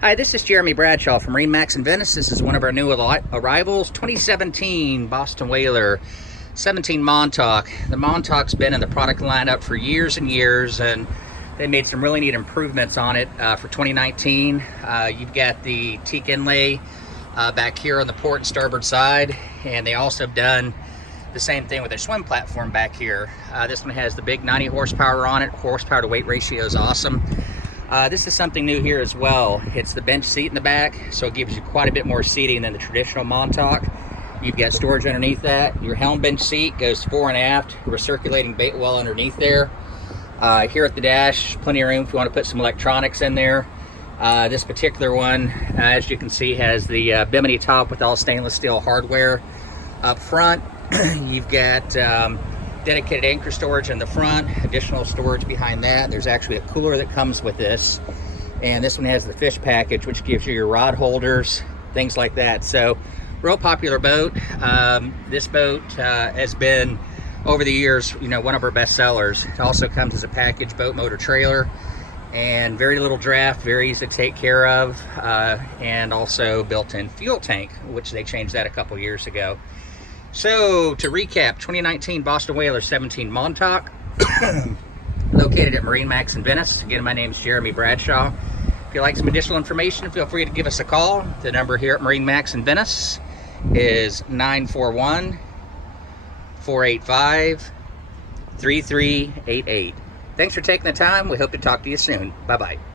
Hi, this is Jeremy Bradshaw from MarineMax in Venice. This is one of our new arrivals, 2017 Boston Whaler, 17 Montauk. The Montauk's been in the product lineup for years and years, and they made some really neat improvements on it for 2019. You've got the teak inlay back here on the port and starboard side, and they also have done the same thing with their swim platform back here. This one has the big 90 horsepower on it. Horsepower to weight ratio is awesome. This is something new here as well. It's the bench seat in the back, so it gives you quite a bit more seating than the traditional Montauk. You've got storage underneath that. Your helm bench seat goes fore and aft, recirculating bait well underneath there. Here at the dash, plenty of room if you want to put some electronics in there. This particular one, as you can see, has the bimini top with all stainless steel hardware. Up front, you've got dedicated anchor storage in the front, additional storage behind that. There's actually a cooler that comes with this, and this one has the fish package, which gives you your rod holders, things like that. So real popular boat. This boat has been, over the years, one of our best sellers. It also comes as a package boat motor trailer, and very little draft, very easy to take care of, and also built-in fuel tank, which they changed that a couple years ago. So, to recap, 2019 Boston Whaler 17 Montauk, located at MarineMax in Venice. Again, my name is Jeremy Bradshaw. If you'd like some additional information, feel free to give us a call. The number here at MarineMax in Venice is 941-485-3388. Thanks for taking the time. We hope to talk to you soon. Bye-bye.